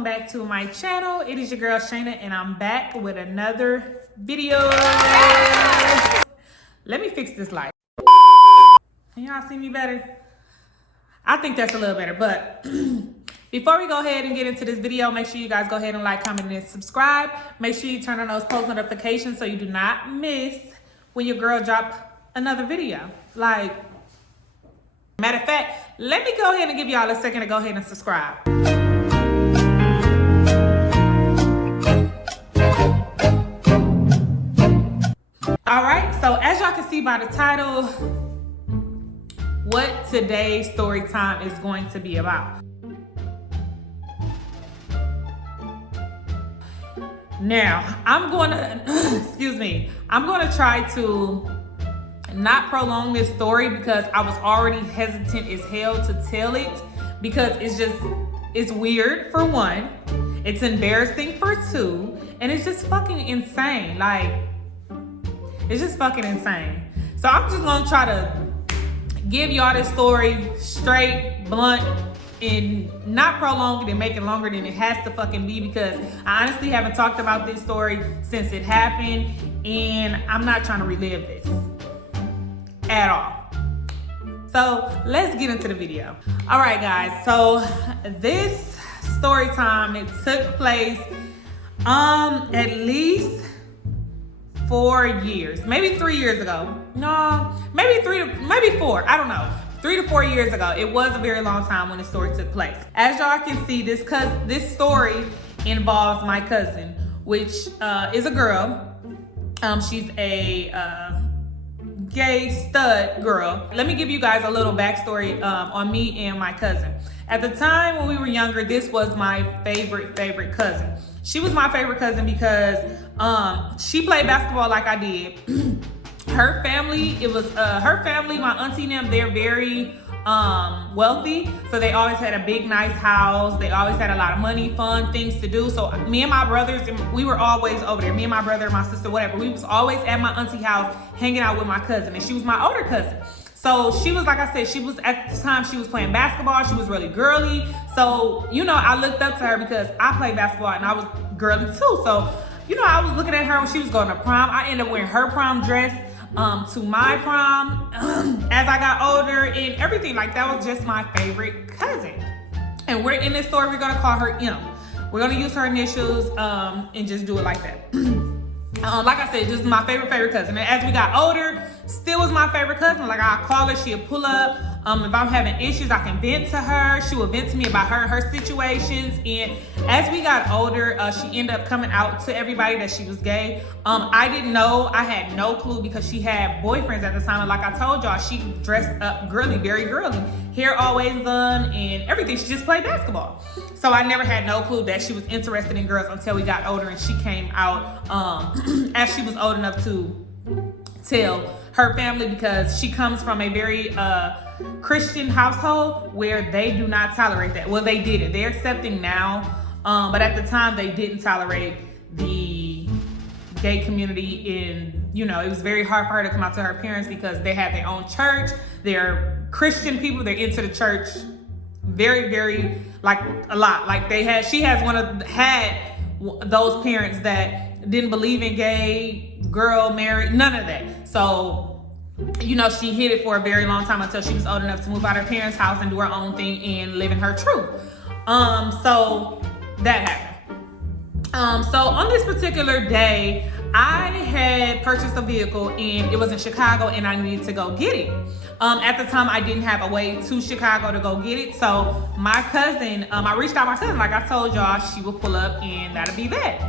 welcome back to my channel. It is your girl Shayna and I'm back with another video. Let me fix this light. Can y'all see me better? I think that's a little better, but before we go ahead and get into this video, make sure you guys go ahead and like, comment, and subscribe. Make sure you turn on those post notifications so you do not miss when your girl drop another video. Like, matter of fact, let me go ahead and give y'all a second to go ahead and subscribe. All right, so as y'all can see by the title, what today's story time is going to be about. Now, I'm gonna, I'm gonna try to not prolong this story because I was already hesitant as hell to tell it because it's weird for one, it's embarrassing for two, and it's just fucking insane. Like, it's just fucking insane. So I'm just gonna try to give y'all this story straight, blunt, and not prolong it and make it longer than it has to fucking be because I honestly haven't talked about this story since it happened and I'm not trying to relive this at all. So let's get into the video. All right, guys, so this story time, it took place at least 4 years, maybe 3 years ago. No, maybe 4, I don't know. 3 to 4 years ago. It was a very long time when the story took place. As y'all can see, this story involves my cousin, which is a girl. She's a gay stud girl. Let me give you guys a little backstory on me and my cousin. At the time when we were younger, this was my favorite cousin. She was my favorite cousin because she played basketball like I did. Her family, my auntie and them, they're very wealthy. So they always had a big, nice house. They always had a lot of money, fun things to do. So me and my brothers, we were always over there. Me and my brother, my sister, whatever. We was always at my auntie house hanging out with my cousin. And she was my older cousin. So she was, like I said, she was at the time she was playing basketball. She was really girly. So, you know, I looked up to her because I played basketball and I was girly too. So, you know, I was looking at her when she was going to prom. I ended up wearing her prom dress to my prom as I got older and everything. Like, that was just my favorite cousin. And we're in this story, we're gonna call her M. We're gonna use her initials and just do it like that. Like I said, just my favorite cousin. And as we got older, still was my favorite cousin. Like, I call her, she'll pull up. If I'm having issues, I can vent to her. She will vent to me about her situations. And as we got older, she ended up coming out to everybody that she was gay. I didn't know, I had no clue because she had boyfriends at the time. And like I told y'all, she dressed up girly, very girly. Hair always done and everything. She just played basketball. So I never had no clue that she was interested in girls until we got older and she came out as she was old enough to tell her family because she comes from a very Christian household where they do not tolerate that. Well, they didn't. They're accepting now, but at the time they didn't tolerate the gay community. In, you know, it was very hard for her to come out to her parents because they had their own church. They're Christian people. They're into the church very, like, a lot. Like, she had those parents that didn't believe in gay, girl, married, none of that. So, you know, she hid it for a very long time until she was old enough to move out of her parents' house and do her own thing and live in her truth. So that happened. So on this particular day, I had purchased a vehicle and it was in Chicago and I needed to go get it. At the time, I didn't have a way to Chicago to go get it. So my cousin, I reached out to my cousin, like I told y'all, she would pull up and that'll be that.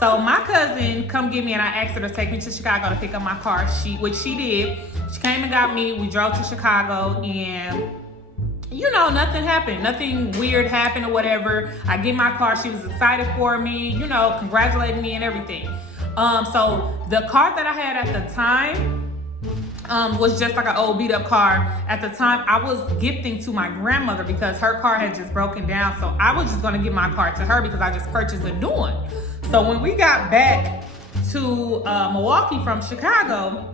So my cousin come get me and I asked her to take me to Chicago to pick up my car, which she did. She came and got me, we drove to Chicago and, you know, nothing happened. Nothing weird happened or whatever. I get my car, she was excited for me, you know, congratulating me and everything. So the car that I had at the time was just like an old beat up car. At the time, I was gifting to my grandmother because her car had just broken down. So I was just gonna give my car to her because I just purchased a new one. So when we got back to Milwaukee from Chicago,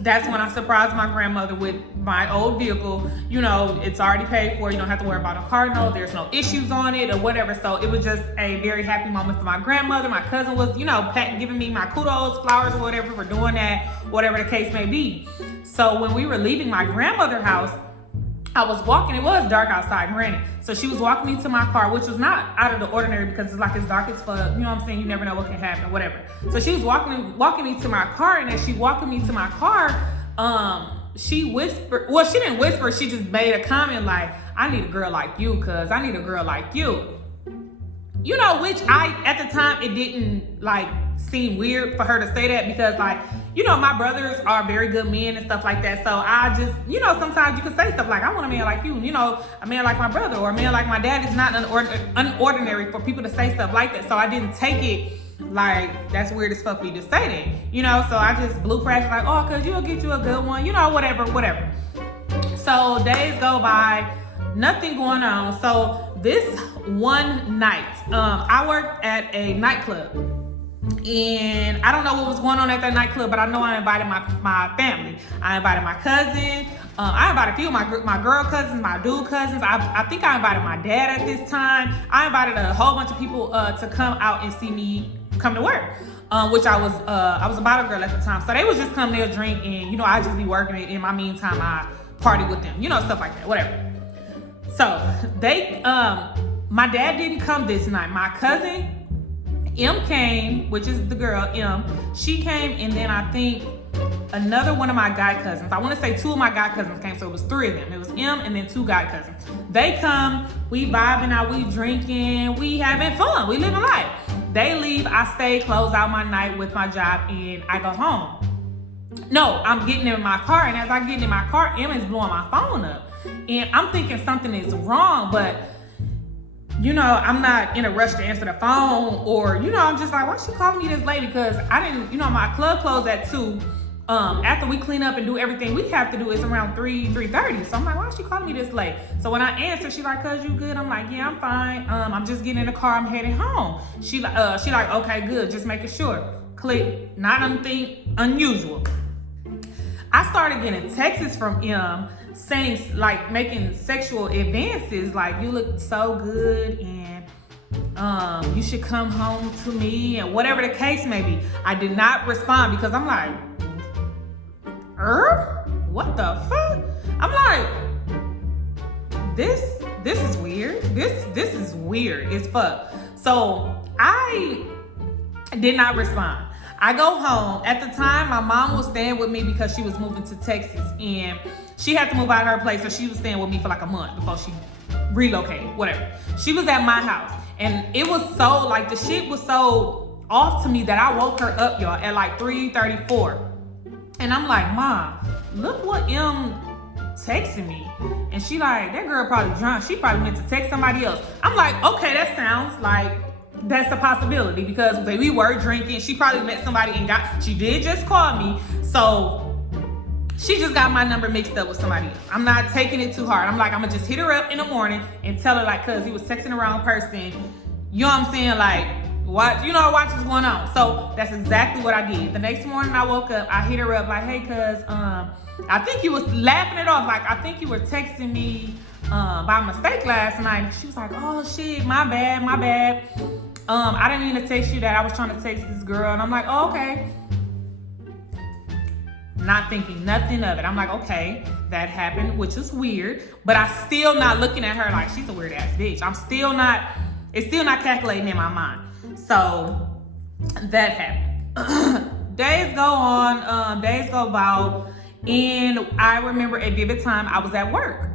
That's when I surprised my grandmother with my old vehicle. You know, it's already paid for. You don't have to worry about a car note. There's no issues on it or whatever. So it was just a very happy moment for my grandmother. My cousin was, you know, giving me my kudos, flowers or whatever for doing that, whatever the case may be. So when we were leaving my grandmother's house, I was walking. It was dark outside, granted. So she was walking me to my car, which was not out of the ordinary because it's like it's dark as fuck. You know what I'm saying? You never know what can happen, whatever. So she was walking me to my car, and as she walking me to my car, she whispered. Well, she didn't whisper. She just made a comment like, "I need a girl like you, cuz I need a girl like you." You know, which at the time, it didn't like seem weird for her to say that because like, you know, my brothers are very good men and stuff like that. So I just, you know, sometimes you can say stuff like, I want a man like you. You know, a man like my brother or a man like my dad. It's not unordinary for people to say stuff like that. So I didn't take it like, that's weird as fuck for you to say that. You know, so I just blew past like, oh, cause you'll get you a good one. You know, whatever. So days go by, nothing going on. So this one night, I worked at a nightclub. And I don't know what was going on at that nightclub, but I know I invited my family. I invited my cousin. I invited a few of my girl cousins, my dude cousins. I think I invited my dad at this time. I invited a whole bunch of people to come out and see me come to work, which I was a bottle girl at the time. So they would just come there, drink, and you know, I'd just be working it. In my meantime, I party with them, you know, stuff like that, whatever. So they, my dad didn't come this night. My cousin M came, which is the girl, M. She came, and then I think another one of my guy cousins. I want to say two of my guy cousins came, so it was three of them. It was M and then two guy cousins. They come, we vibing out, we drinking, we having fun, we living life. They leave, I stay, close out my night with my job, and I go home. No, I'm getting in my car, and as I get in my car, M is blowing my phone up. And I'm thinking something is wrong, but you know, I'm not in a rush to answer the phone, or, you know, I'm just like, why she calling me this late? Because I didn't, you know, my club closed at 2. After we clean up and do everything we have to do, it's around 3:30. So I'm like, why is she calling me this late? So when I answer, she's like, cuz you good? I'm like, yeah, I'm fine. I'm just getting in the car, I'm heading home. She like, okay, good, just making sure. Click, not anything unusual. I started getting texts from M saying, like, making sexual advances, like, you look so good, and you should come home to me, and whatever the case may be. I did not respond because I'm like, what the fuck? I'm like, this is weird. This is weird as fuck. So I did not respond. I go home. At the time, my mom was staying with me because she was moving to Texas, and she had to move out of her place, so she was staying with me for like a month before she relocated, whatever. She was at my house, and it was so, like, the shit was so off to me that I woke her up, y'all, at like 3:34. And I'm like, Mom, look what M texted me. And she like, that girl probably drunk. She probably meant to text somebody else. I'm like, okay, that sounds like that's a possibility, because we were drinking. She probably met somebody and she did just call me. So she just got my number mixed up with somebody else. I'm not taking it too hard. I'm like, I'm gonna just hit her up in the morning and tell her, like, cause he was texting the wrong person. You know what I'm saying? Like, watch what's going on. So that's exactly what I did. The next morning I woke up, I hit her up like, hey, cuz, I think you was laughing it off. Like, I think you were texting me by mistake last night. And she was like, oh shit, my bad. I didn't mean to text you that. I was trying to text this girl. And I'm like, oh, okay. Not thinking nothing of it. I'm like, okay, that happened, which is weird. But I'm still not looking at her like she's a weird ass bitch. It's still not calculating in my mind. So that happened. Days go on, days go by, and I remember a vivid time I was at work.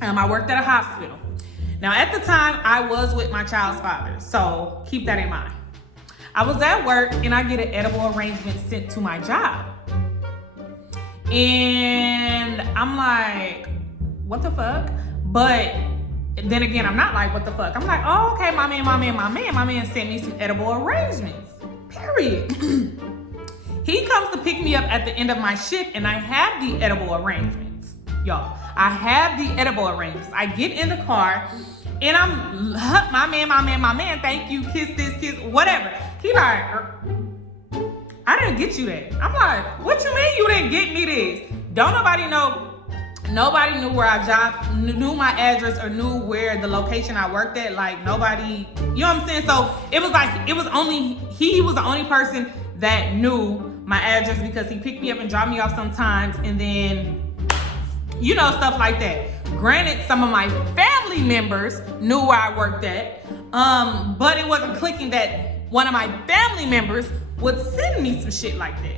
I worked at a hospital. Now at the time, I was with my child's father, so keep that in mind. I was at work, and I get an edible arrangement sent to my job. And I'm like, what the fuck? But then again, I'm not like, what the fuck? I'm like, oh, okay, my man sent me some edible arrangements, period. He comes to pick me up at the end of my shift, and I have the edible arrangements, y'all. I have the edible arrangements. I get in the car, and I'm, my man, thank you, kiss this, kiss, whatever. He like, I didn't didn't get you that. I'm like, what you mean you didn't get me this? Don't nobody know. Nobody knew where I job, knew my address or knew where the location I worked at. Like nobody, you know what I'm saying? So it was like, he was the only person that knew my address because he picked me up and dropped me off sometimes. And then, you know, stuff like that. Granted, some of my family members knew where I worked at. But it wasn't clicking that one of my family members would send me some shit like that.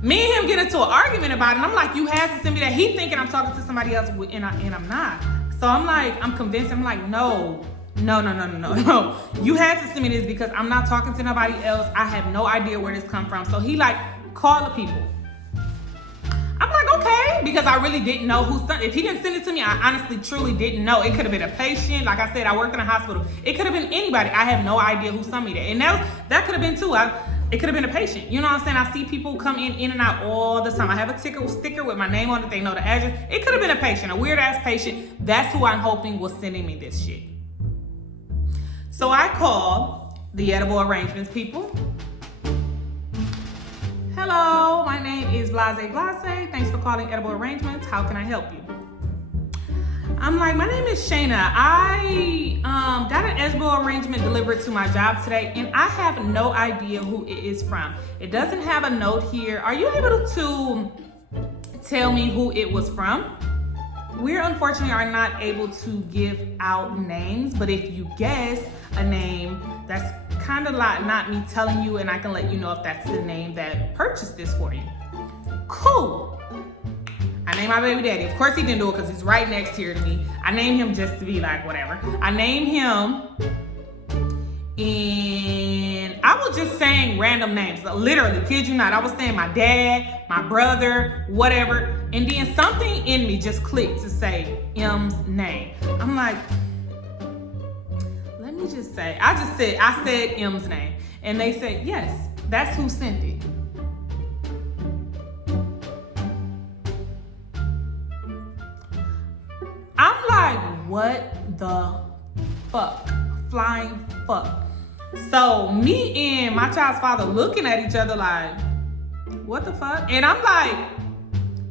Me and him get into an argument about it, and I'm like, you had to send me that. He thinking I'm talking to somebody else, and I'm not. So I'm like, I'm convinced. I'm like, no. You had to send me this because I'm not talking to nobody else. I have no idea where this come from. So he like, call the people. I'm like, okay, because I really didn't know who sent it. If he didn't send it to me, I honestly, truly didn't know. It could have been a patient. Like I said, I worked in a hospital. It could have been anybody. I have no idea who sent me that. And that could have been too. It could have been a patient. You know what I'm saying? I see people come in and out all the time. I have a sticker with my name on it. They know the address. It could have been a patient, a weird ass patient. That's who I'm hoping was sending me this shit. So I called the edible arrangements people. Hello, my name is Blase. Thanks for calling Edible Arrangements. How can I help you? I'm like, my name is Shayna. I got an edible arrangement delivered to my job today, and I have no idea who it is from. It doesn't have a note here. Are you able to tell me who it was from? We unfortunately are not able to give out names, but if you guess a name, that's kind of like not me telling you, and I can let you know if that's the name that purchased this for you. Cool. I named my baby daddy. Of course he didn't do it because he's right next here to me. I named him just to be like, whatever. I named him, and I was just saying random names. Literally, kid you not. I was saying my dad, my brother, whatever. And then something in me just clicked to say M's name. I'm like, let me just say, I said M's name. And they said, yes, that's who sent it. I'm like, what the fuck? Flying fuck. So me and my child's father looking at each other like, what the fuck? And I'm like,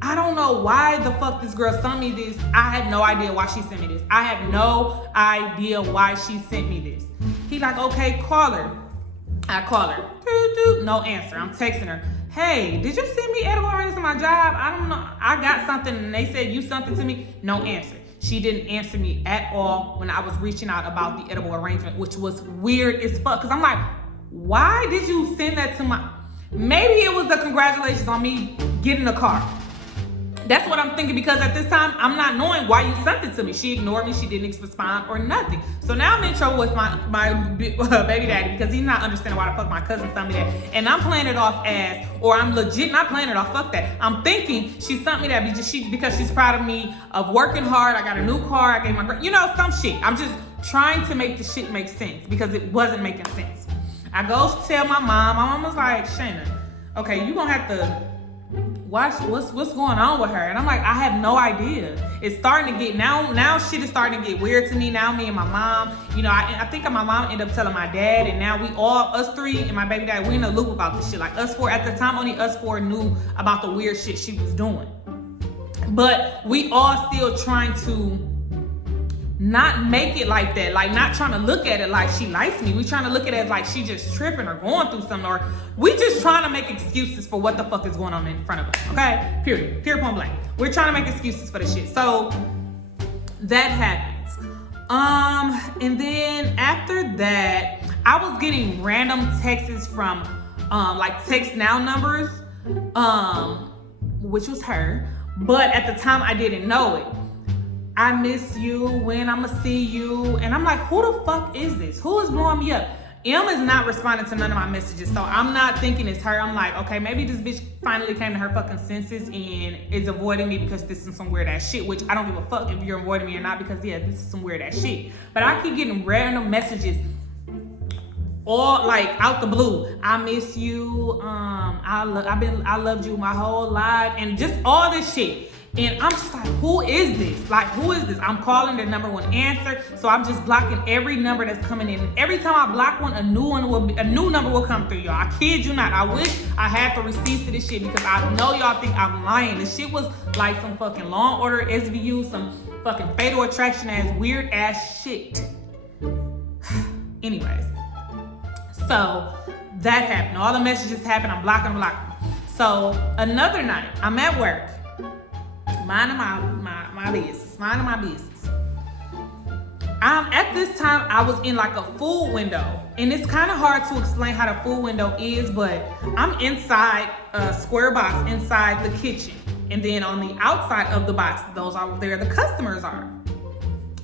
I don't know why the fuck this girl sent me this. I have no idea why she sent me this. I have no idea why she sent me this. He like, okay, call her. I call her. No answer. I'm texting her. Hey, did you send me edible arrangements to my job? I don't know. I got something and they said you sent it to me. No answer. She didn't answer me at all when I was reaching out about the edible arrangement, which was weird as fuck. Cause I'm like, why did you send that to my, maybe it was a congratulations on me getting a car. That's what I'm thinking, because at this time, I'm not knowing why you sent it to me. She ignored me, she didn't respond or nothing. So now I'm in trouble with my baby daddy because he's not understanding why the fuck my cousin sent me that. And I'm playing it off as, or I'm legit not playing it off, fuck that. I'm thinking she sent me that because she's proud of me, of working hard. I got a new car, I gave my, you know, some shit. I'm just trying to make the shit make sense because it wasn't making sense. I go tell my mom. My mom was like, Shayna, okay, you gonna have to watch what's going on with her. And I'm like, I have no idea. It's starting to get, now shit is starting to get weird to me. Now me and my mom, you know, I think my mom ended up telling my dad, and now we all, us three and my baby dad, we in a loop about this shit. Like us four, at the time, only us four knew about the weird shit she was doing. But we all still trying to not make it like that, like not trying to look at it like she likes me. We trying to look at it like she just tripping or going through something, or we just trying to make excuses for what the fuck is going on in front of us, okay? Period point blank. We're trying to make excuses for the shit. So that happens. And then after that, I was getting random texts from like text now numbers, which was her, but at the time I didn't know it. I miss you, when I'ma see you. And I'm like, who the fuck is this? Who is blowing me up? M is not responding to none of my messages, so I'm not thinking it's her. I'm like, okay, maybe this bitch finally came to her fucking senses and is avoiding me because this is some weird ass shit, which I don't give a fuck if you're avoiding me or not, because yeah, this is some weird ass shit. But I keep getting random messages, all like out the blue. I miss you, I loved you my whole life, and just all this shit. And I'm just like, who is this? Like, who is this? I'm calling, their number won't answer. So I'm just blocking every number that's coming in. And every time I block one, a new number will come through, y'all. I kid you not. I wish I had the receipts to this shit because I know y'all think I'm lying. This shit was like some fucking Law and Order SVU, some fucking Fatal Attraction ass, weird ass shit. Anyways, so that happened. All the messages happened. I'm blocking. So another night, I'm at work. Minding my business. Minding my business. At this time, I was in like a food window. And it's kind of hard to explain how the food window is, but I'm inside a square box inside the kitchen. And then on the outside of the box, those are where the customers are.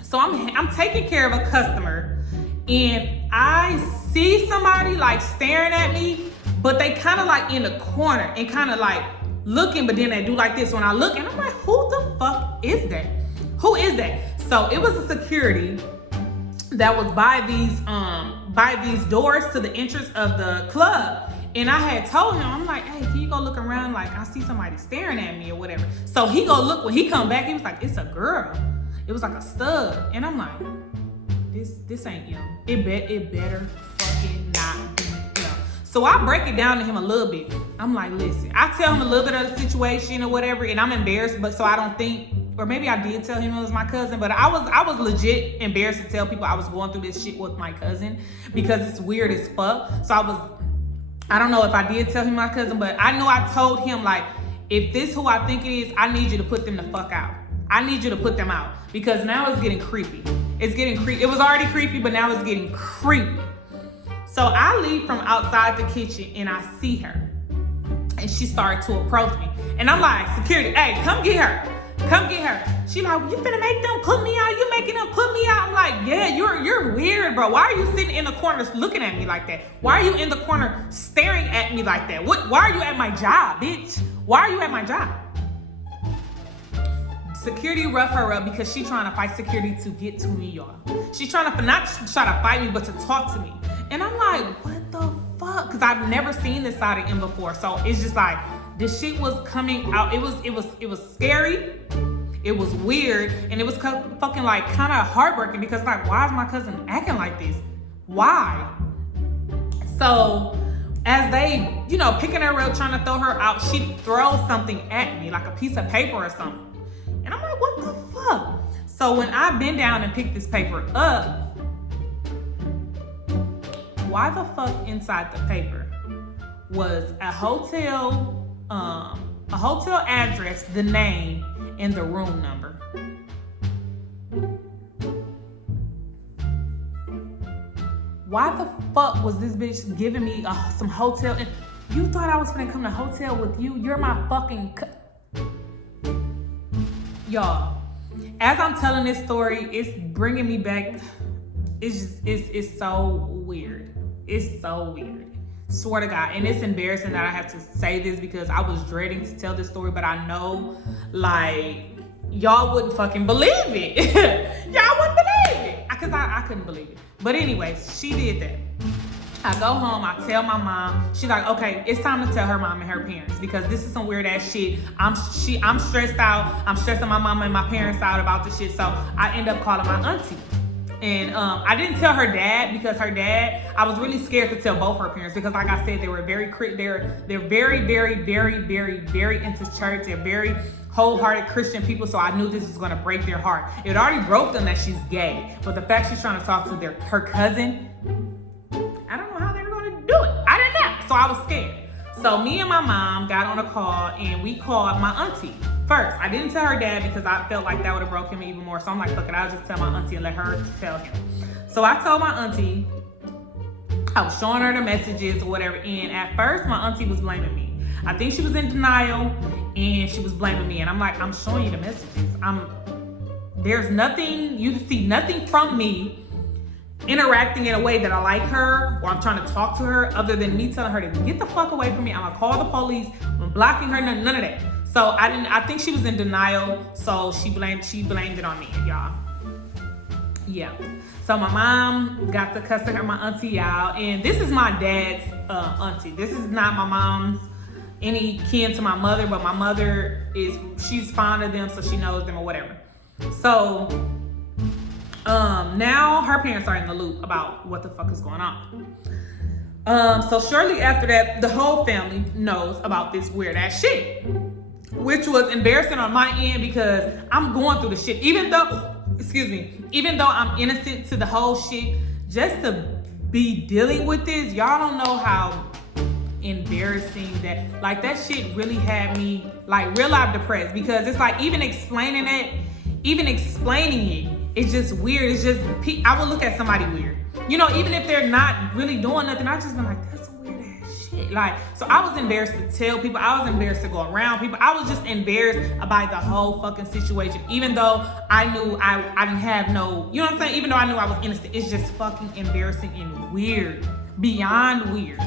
So I'm taking care of a customer, and I see somebody like staring at me, but they kind of like in the corner and kind of like looking, but then they do like this when I look, and I'm like, who the fuck is that? Who is that? So it was a security that was by these doors to the entrance of the club. And I had told him, I'm like, hey, can you go look around? Like, I see somebody staring at me or whatever. So he go look. When he come back, he was like, it's a girl. It was like a stud. And I'm like, this ain't him. It better fucking not be him. So I break it down to him a little bit. I'm like, listen, I tell him a little bit of the situation or whatever, and I'm embarrassed, but so I don't think, or maybe I did tell him it was my cousin, but I was legit embarrassed to tell people I was going through this shit with my cousin because it's weird as fuck. So I don't know if I did tell him my cousin, but I know I told him, like, if this who I think it is, I need you to put them the fuck out. I need you to put them out because now it's getting creepy. It's getting creepy. It was already creepy, but now it's getting creepy. So I leave from outside the kitchen and I see her. And she started to approach me. And I'm like, security, hey, come get her. Come get her. She like, you finna make them put me out? You making them put me out? I'm like, yeah, you're weird, bro. Why are you sitting in the corner looking at me like that? Why are you in the corner staring at me like that? Why are you at my job, bitch? Why are you at my job? Security rough her up because she trying to fight security to get to me, y'all. She's trying to not try to fight me, but to talk to me. And I'm like, what the fuck? Because I've never seen this side of him before. So it's just like, this shit was coming out. It was scary. It was weird. And it was fucking like kind of heartbreaking because like, why is my cousin acting like this? Why? So as they, picking her up, trying to throw her out, she throws something at me, like a piece of paper or something. And I'm like, what the fuck? So when I bend down and pick this paper up, why the fuck inside the paper was a hotel address, the name, and the room number? Why the fuck was this bitch giving me some hotel? And you thought I was gonna come to hotel with you? You're my fucking y'all. As I'm telling this story, it's bringing me back. It's so weird. It's so weird. Swear to God. And it's embarrassing that I have to say this because I was dreading to tell this story, but I know, like, y'all wouldn't fucking believe it. Y'all wouldn't believe it. Because I couldn't believe it. But anyways, she did that. I go home, I tell my mom. She's like, okay, it's time to tell her mom and her parents because this is some weird ass shit. I'm stressed out. I'm stressing my mama and my parents out about this shit. So I end up calling my auntie. And I didn't tell her dad because her dad, I was really scared to tell both her parents because like I said, they were they're very, very, very, very, very into church. They're very wholehearted Christian people. So I knew this was gonna break their heart. It already broke them that she's gay. But the fact she's trying to talk to her cousin, I don't know how they were gonna do it. I didn't know, so I was scared. So me and my mom got on a call and we called my auntie first. I didn't tell her dad because I felt like that would have broke him even more. So I'm like, fuck it, I'll just tell my auntie and let her tell him. So I told my auntie, I was showing her the messages or whatever. And at first my auntie was blaming me. I think she was in denial and she was blaming me. And I'm like, I'm showing you the messages. There's nothing, you see nothing from me interacting in a way that I like her or I'm trying to talk to her other than me telling her to get the fuck away from me. I'm gonna call the police. I'm blocking her, none of that. So I think she was in denial. So she blamed it on me, y'all. Yeah. So my mom got to cussing my auntie out. And this is my dad's auntie. This is not my mom's. any kin to my mother, but my mother she's fond of them, so she knows them or whatever. So now her parents are in the loop about what the fuck is going on. So shortly after that, the whole family knows about this weird ass shit, which was embarrassing on my end because I'm going through the shit. Even though I'm innocent to the whole shit, just to be dealing with this, y'all don't know how embarrassing that shit really had me like real life depressed, because it's like even explaining it, it's just weird. It's just, I would look at somebody weird. You know, even if they're not really doing nothing, I just been like, that's some weird ass shit. Like, so I was embarrassed to tell people. I was embarrassed to go around people. I was just embarrassed about the whole fucking situation. Even though I knew I didn't have no, you know what I'm saying? Even though I knew I was innocent, it's just fucking embarrassing and weird. Beyond weird.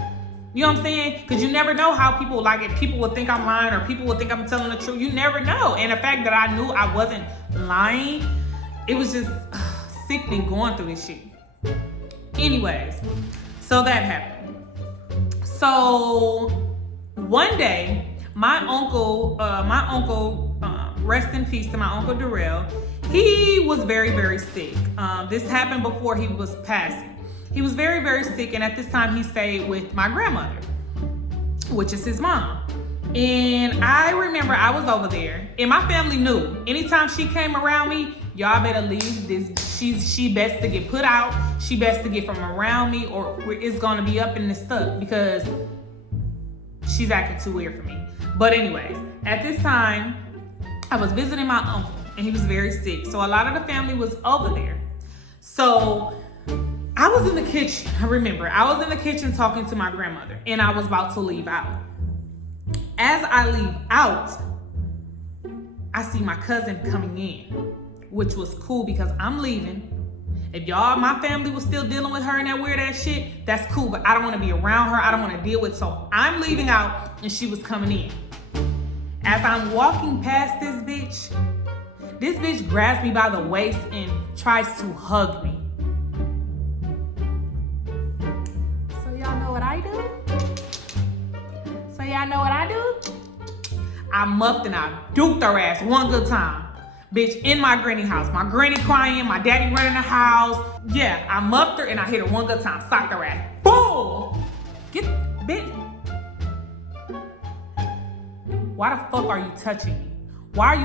You know what I'm saying? Because you never know how people like it. People will think I'm lying or people will think I'm telling the truth. You never know. And the fact that I knew I wasn't lying, it was just sickening going through this shit. Anyways, so that happened. So one day, my uncle, rest in peace to my Uncle Darrell, he was very, very sick. This happened before he was passing. He was very, very sick, and at this time he stayed with my grandmother, which is his mom. And I remember I was over there, and my family knew. Anytime she came around me, y'all better leave this. She best to get put out. She best to get from around me, or it's gonna be up in the stuff because she's acting too weird for me. But anyways, at this time, I was visiting my uncle, and he was very sick. So a lot of the family was over there. So I was in the kitchen. I remember I was in the kitchen talking to my grandmother, and I was about to leave out. As I leave out, I see my cousin coming in, which was cool because I'm leaving. If my family was still dealing with her and that weird ass shit, that's cool, but I don't want to be around her. I don't want to deal with, so I'm leaving out and she was coming in. As I'm walking past this bitch grabs me by the waist and tries to hug me. So y'all know what I do? I muffed and I duped her ass one good time. Bitch, in my granny house. My granny crying, my daddy running the house. Yeah, I muffed her and I hit her one good time. Socked her ass. Boom! Bitch. Why the fuck are you touching me?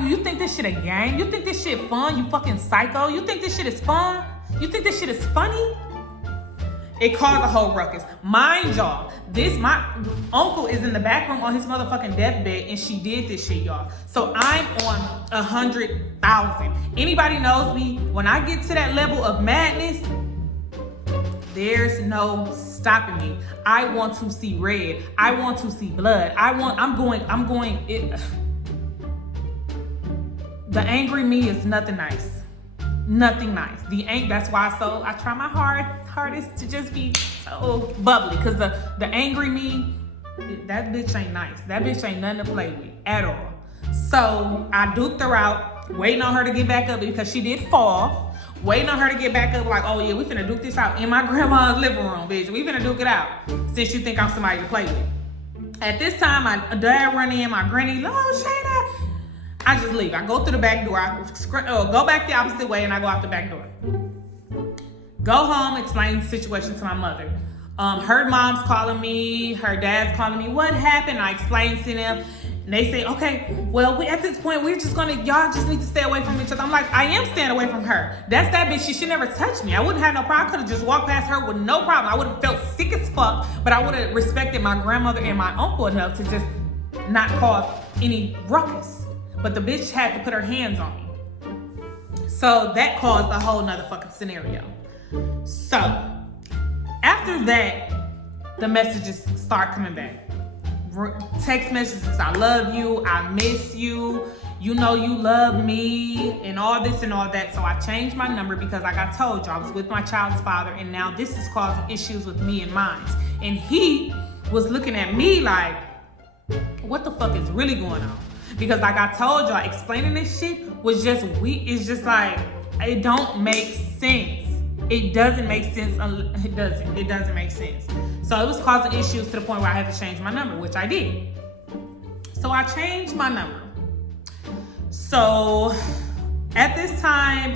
You think this shit a game? You think this shit fun? You fucking psycho? You think this shit is fun? You think this shit is funny? It caused a whole ruckus. Mind y'all, my uncle is in the back room on his motherfucking deathbed, and she did this shit, y'all. So I'm on 100,000. Anybody knows me, when I get to that level of madness, there's no stopping me. I want to see red. I want to see blood. The angry me is nothing nice. Nothing nice. That's why I try my hardest to just be so bubbly, because the angry me, that bitch ain't nice. That bitch ain't nothing to play with at all. So I duped her out, waiting on her to get back up because she did fall. Waiting on her to get back up, like, oh yeah, we finna duke this out in my grandma's living room, bitch. We finna duke it out since you think I'm somebody to play with. At this time, my dad run in, my granny, oh Shayna. I just leave. I go through the back door. I go back the opposite way, and I go out the back door. Go home, explain the situation to my mother. Her mom's calling me, her dad's calling me. What happened? I explained to them. And they say, okay, well, at this point, y'all just need to stay away from each other. I'm like, I am staying away from her. That's that bitch. She should never touch me. I wouldn't have no problem. I could have just walked past her with no problem. I would have felt sick as fuck, but I would have respected my grandmother and my uncle enough to just not cause any ruckus. But the bitch had to put her hands on me. So that caused a whole nother fucking scenario. So after that, the messages start coming back. Text messages, I love you, I miss you, you know you love me, and all this and all that. So I changed my number because like I told you, I was with my child's father, and now this is causing issues with me and mine. And he was looking at me like, what the fuck is really going on? Because like I told y'all, explaining this shit was just it's just like, it don't make sense. It doesn't make sense. It doesn't make sense. So it was causing issues to the point where I had to change my number, which I did. So I changed my number. So at this time,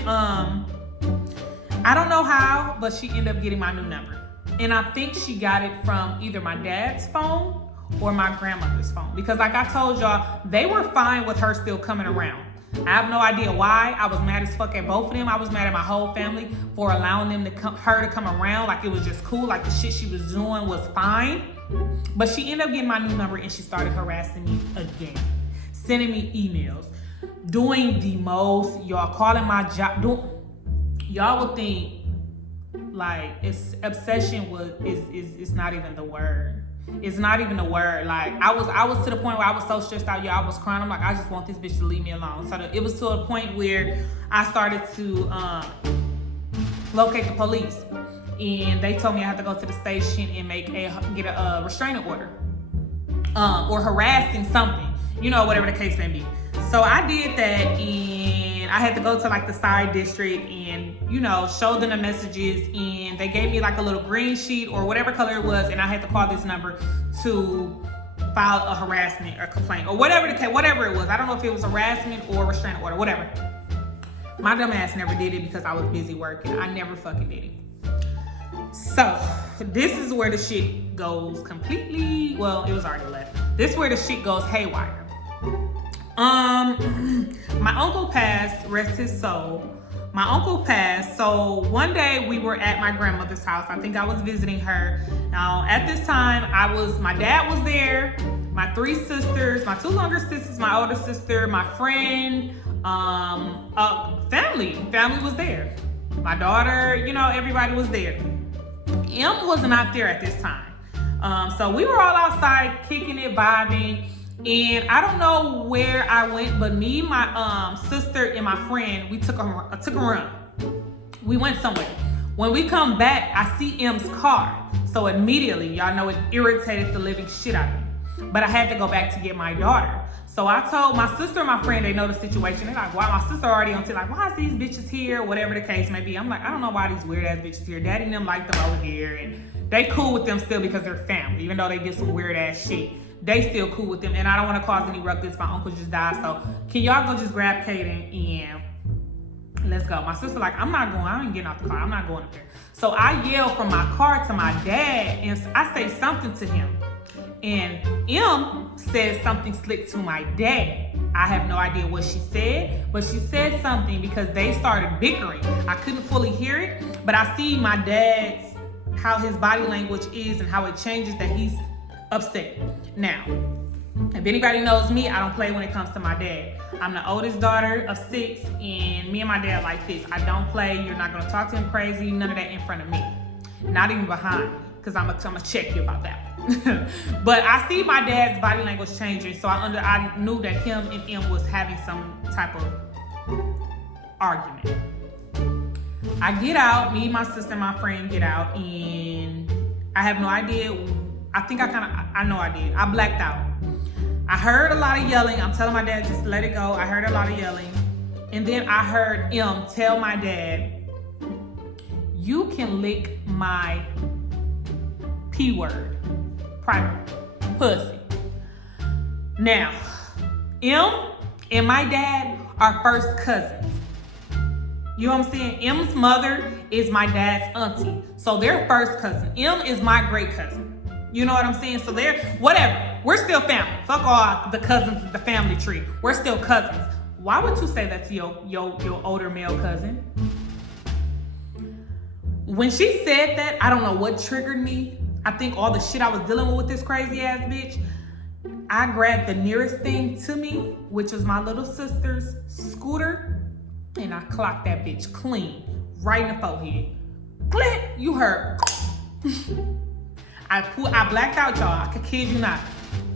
I don't know how, but she ended up getting my new number. And I think she got it from either my dad's phone or my grandmother's phone. Because like I told y'all, they were fine with her still coming around. I have no idea why. I was mad as fuck at both of them. I was mad at my whole family for allowing them to her to come around. Like it was just cool. Like the shit she was doing was fine. But she ended up getting my new number and she started harassing me again. Sending me emails. Doing the most. Y'all calling my job. Y'all would think like it's obsession is not even the word. It's not even a word. Like I was to the point where I was so stressed out. Yeah, I was crying. I'm like, I just want this bitch to leave me alone. So it was to a point where I started to locate the police, and they told me I had to go to the station and get a restraining order, or harassing something, whatever the case may be. So I did that, and I had to go to like the side district and show them the messages, and they gave me like a little green sheet or whatever color it was, and I had to call this number to file a harassment or complaint or whatever it was. I don't know if it was harassment or restraining order, whatever. My dumb ass never did it because I was busy working. I never fucking did it. So this is where the shit goes completely, well, it was already left. This is where the shit goes haywire. My uncle passed, rest his soul. My uncle passed, so one day we were at my grandmother's house. I think I was visiting her. Now, at this time, my dad was there, my 3 sisters, my 2 younger sisters, my older sister, my friend, family was there. My daughter, everybody was there. M was not there at this time. So we were all outside kicking it, vibing. And I don't know where I went, but me, my sister, and my friend, we took a run. We went somewhere. When we come back, I see M's car. So immediately, y'all know it irritated the living shit out of me. But I had to go back to get my daughter. So I told my sister and my friend, they know the situation. They're like, why? My sister already on like, why is these bitches here? Whatever the case may be. I'm like, I don't know why these weird ass bitches here. Daddy and them like them over here. And they cool with them still because they're family, even though they did some weird ass shit. They still cool with them, and I don't want to cause any ruckus. My uncle just died, so can y'all go just grab Kaden and let's go. My sister like, I'm not going. I ain't getting off the car. I'm not going up there. So I yell from my car to my dad, and I say something to him, and M says something slick to my dad. I have no idea what she said, but she said something because they started bickering. I couldn't fully hear it, but I see my dad's, how his body language is and how it changes, that he's upset. Now, if anybody knows me, I don't play when it comes to my dad. I'm the oldest daughter of 6, and me and my dad like this. I don't play. You're not gonna talk to him crazy, none of that in front of me. Not even behind me, because I'm gonna check you about that. But I see my dad's body language changing, so I knew that him and M was having some type of argument. I get out, me, my sister, and my friend get out, and I have no idea. I know I did. I blacked out. I heard a lot of yelling. I'm telling my dad, just let it go. I heard a lot of yelling. And then I heard M tell my dad, you can lick my P word, private, pussy. Now, M and my dad are first cousins. You know what I'm saying? M's mother is my dad's auntie. So they're first cousin. M is my great cousin. You know what I'm saying? So they're, whatever. We're still family. Fuck all the cousins in the family tree. We're still cousins. Why would you say that to your older male cousin? When she said that, I don't know what triggered me. I think all the shit I was dealing with this crazy ass bitch. I grabbed the nearest thing to me, which was my little sister's scooter, and I clocked that bitch clean, right in the forehead. Click, you heard. I blacked out, y'all. I could kid you not.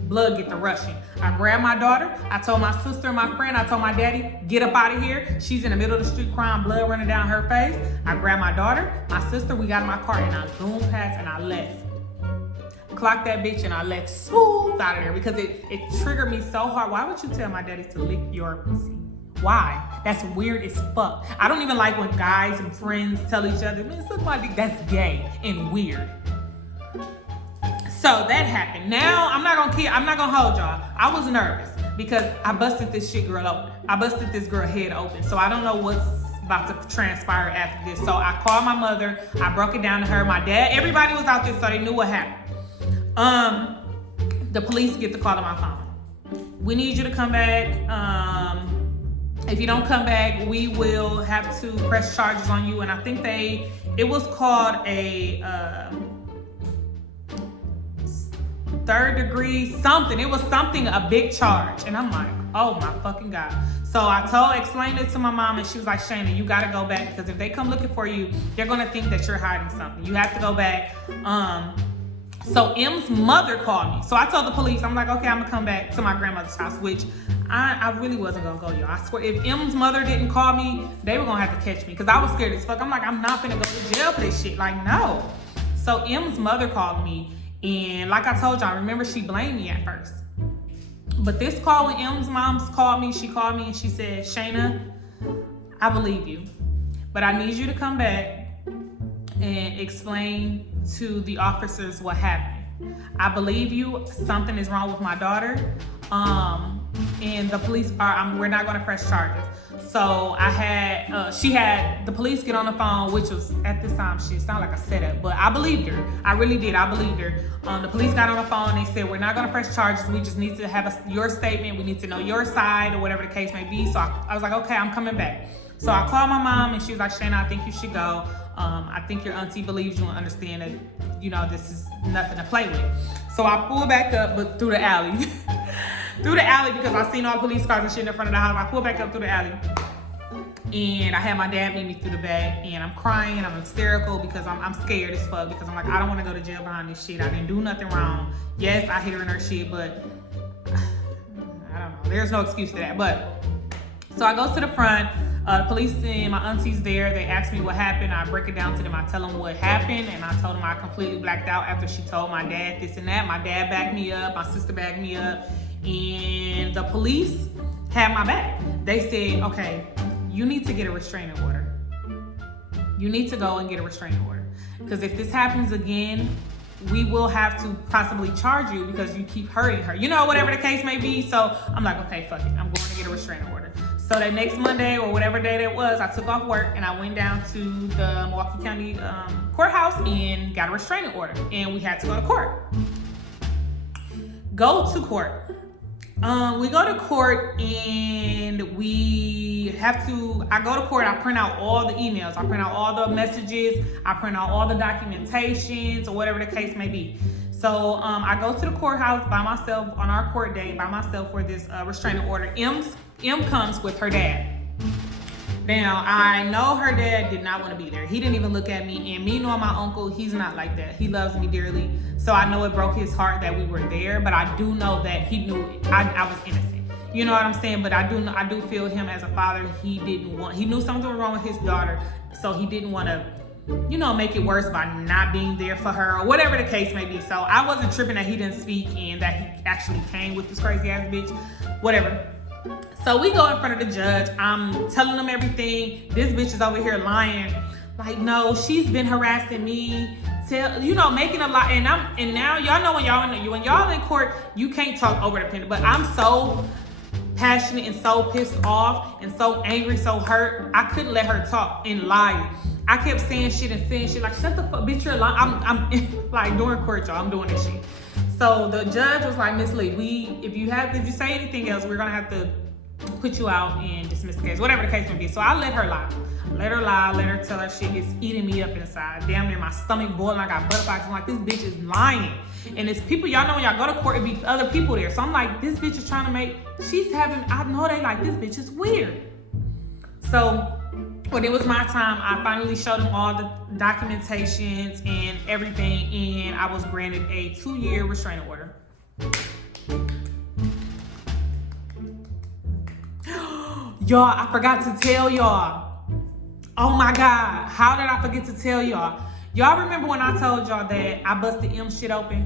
Blood get the rushing. I grabbed my daughter. I told my sister and my friend, I told my daddy, get up out of here. She's in the middle of the street crying, blood running down her face. I grabbed my daughter, my sister, we got in my car, and I zoomed past and I left. Clocked that bitch and I left smooth out of there because it triggered me so hard. Why would you tell my daddy to lick your pussy? Why? That's weird as fuck. I don't even like when guys and friends tell each other, man, suck my dick. That's gay and weird. So So that happened. Now, I'm not gonna hold y'all. I was nervous because I busted this girl open. I busted this girl head open. So I don't know what's about to transpire after this. So I called my mother. I broke it down to her. My dad, everybody was out there, so they knew what happened. The police get the call on my phone. We need you to come back. If you don't come back, we will have to press charges on you. And I think it was called a third degree something. It was something, a big charge. And I'm like, oh my fucking God. So I explained it to my mom, and she was like, Shayna, you gotta go back, because if they come looking for you, they're gonna think that you're hiding something. You have to go back. So M's mother called me. So I told the police, I'm like, okay, I'm gonna come back to my grandmother's house, which I really wasn't gonna go, y'all. I swear, if M's mother didn't call me, they were gonna have to catch me, because I was scared as fuck. I'm like, I'm not gonna go to jail for this shit. Like, no. So M's mother called me, and like I told y'all, remember, she blamed me at first. But this call, when M's mom called me, she called me and she said, Shayna, I believe you, but I need you to come back and explain to the officers what happened. I believe you. Something is wrong with my daughter. And the police we're not going to press charges. So she had the police get on the phone, which was at this time, shit, sounded like a setup, but I believed her. I really did. I believed her. The police got on the phone. They said, we're not going to press charges. We just need to have your statement. We need to know your side, or whatever the case may be. So I was like, okay, I'm coming back. So I called my mom, and she was like, Shayna, I think you should go. I think your auntie believes you and understand that, this is nothing to play with. So I pulled back up, but through the alley. Through the alley, because I seen all the police cars and shit in front of the house. I pulled back up through the alley, and I had my dad meet me through the back, and I'm crying, I'm hysterical, because I'm scared as fuck, because I'm like, I don't want to go to jail behind this shit. I didn't do nothing wrong. Yes, I hit her in her shit, but I don't know. There's no excuse to that. But so I go to the front. The police and my auntie's there. They ask me what happened. I break it down to them. I tell them what happened, and I told them I completely blacked out after she told my dad this and that. My dad backed me up. My sister backed me up. And the police had my back. They said, okay, you need to get a restraining order. You need to go and get a restraining order. Because if this happens again, we will have to possibly charge you because you keep hurting her. Whatever the case may be. So I'm like, okay, fuck it. I'm going to get a restraining order. So that next Monday, or whatever day that was, I took off work and I went down to the Milwaukee County courthouse and got a restraining order. And we had to go to court. Go to court. We go to court, and I go to court, I print out all the emails, I print out all the messages, I print out all the documentations, or whatever the case may be. So I go to the courthouse by myself on our court day, by myself, for this restraining order. M comes with her dad. Now, I know her dad did not want to be there. He didn't even look at me, and me knowing my uncle, he's not like that. He loves me dearly. So I know it broke his heart that we were there, but I do know that he knew I was innocent. You know what I'm saying? But I do feel him as a father. He knew something was wrong with his daughter, so he didn't want to, make it worse by not being there for her, or whatever the case may be. So I wasn't tripping that he didn't speak and that he actually came with this crazy ass bitch, whatever. So we go in front of the judge. I'm telling them everything. This bitch is over here lying. Like, no, she's been harassing me. Making a lie. And now y'all know when y'all in court, you can't talk over the pen. But I'm so passionate and so pissed off and so angry, so hurt. I couldn't let her talk and lie. I kept saying shit like, shut the fuck, bitch, you're lying. I'm like, during court, y'all, I'm doing this shit. So the judge was like, Miss Lee, if you say anything else, we're gonna have to put you out and dismiss the case, whatever the case may be. So I let her lie. Let her tell her shit. It's eating me up inside. Damn near my stomach boiling. I got butterflies. I'm like, this bitch is lying. And it's people, y'all know when y'all go to court, it be other people there. So I'm like, this bitch is trying to I know they like, this bitch is weird. So when it was my time, I finally showed them all the documentations and everything, and I was granted a 2-year restraining order. Y'all, I forgot to tell y'all. Oh my God, how did I forget to tell y'all? Y'all remember when I told y'all that I busted M shit open?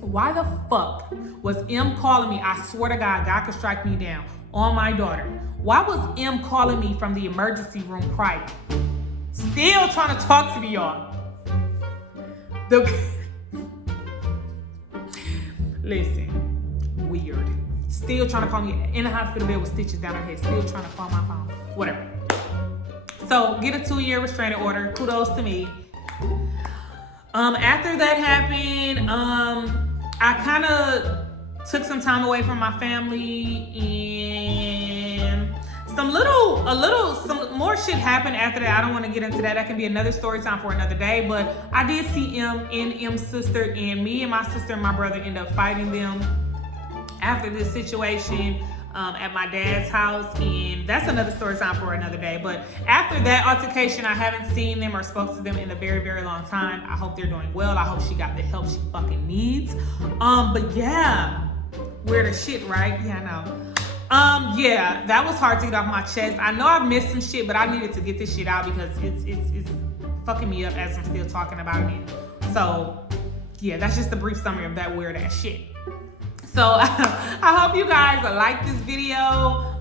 Why the fuck was M calling me? I swear to God, God could strike me down on my daughter. Why was M calling me from the emergency room crying? Still trying to talk to me, y'all. Listen, weird. Still trying to call me in the hospital bed with stitches down her head. Still trying to call my phone. Whatever. So get a 2-year restraining order. Kudos to me. After that happened, I kind of took some time away from my family, and some more shit happened after that. I don't want to get into that. That can be another story time for another day. But I did see M and M's sister, and me and my sister and my brother ended up fighting them after this situation at my dad's house, and that's another story time for another day. But after that altercation, I haven't seen them or spoke to them in a very, very long time. I hope they're doing well. I hope she got the help she fucking needs. But yeah, weird as shit, right? Yeah, I know. Yeah, that was hard to get off my chest. I know I've missed some shit, but I needed to get this shit out because it's fucking me up as I'm still talking about it. So yeah, that's just a brief summary of that weird ass shit. So I hope you guys like this video.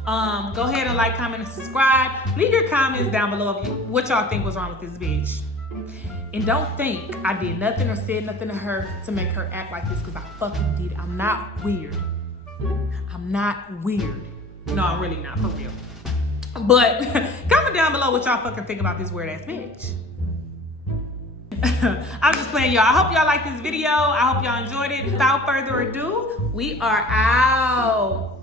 Go ahead and like, comment, and subscribe. Leave your comments down below of what y'all think was wrong with this bitch. And don't think I did nothing or said nothing to her to make her act like this, because I fucking did. I'm not weird. I'm not weird. No, I'm really not, for real. But comment down below what y'all fucking think about this weird ass bitch. I'm just playing, y'all. I hope y'all liked this video. I hope y'all enjoyed it. Without further ado, we are out.